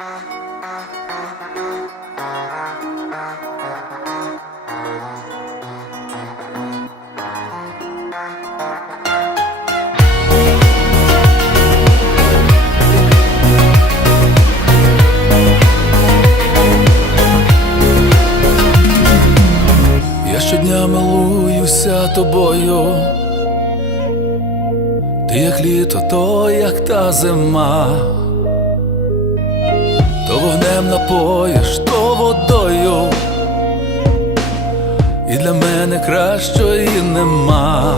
Я щодня милуюся тобою. Ти як літо, то як та зима, вогнем напоїш, то водою, і для мене кращої нема.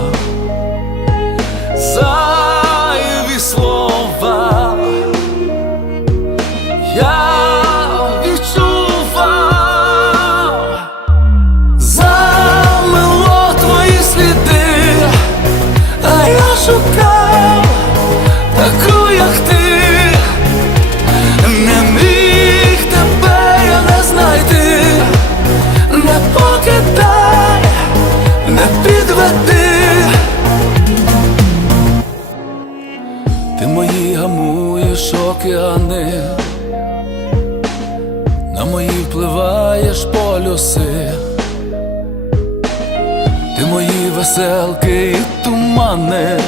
Ти мої гамуєш океани, на мої впливаєш полюси. Ти мої веселки і тумани,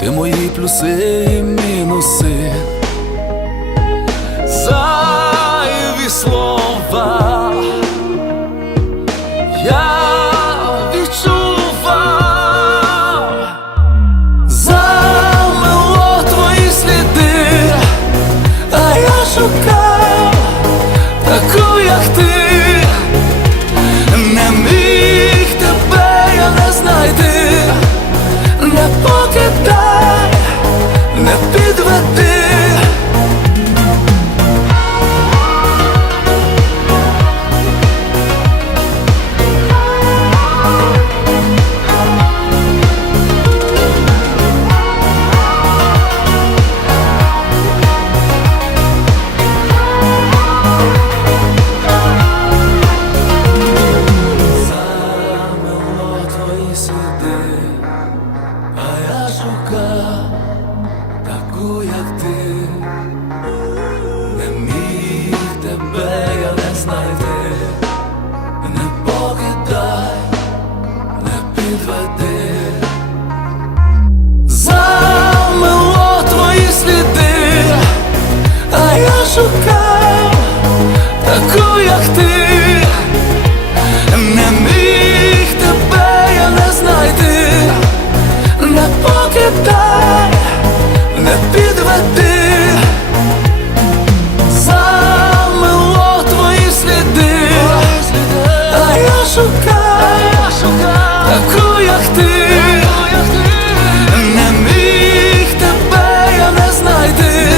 ти мої плюси і мінуси, зайві слова а я твої підведи, замило твої сліди, а я шукаю таку, як ти, не міг тебе я не знайти,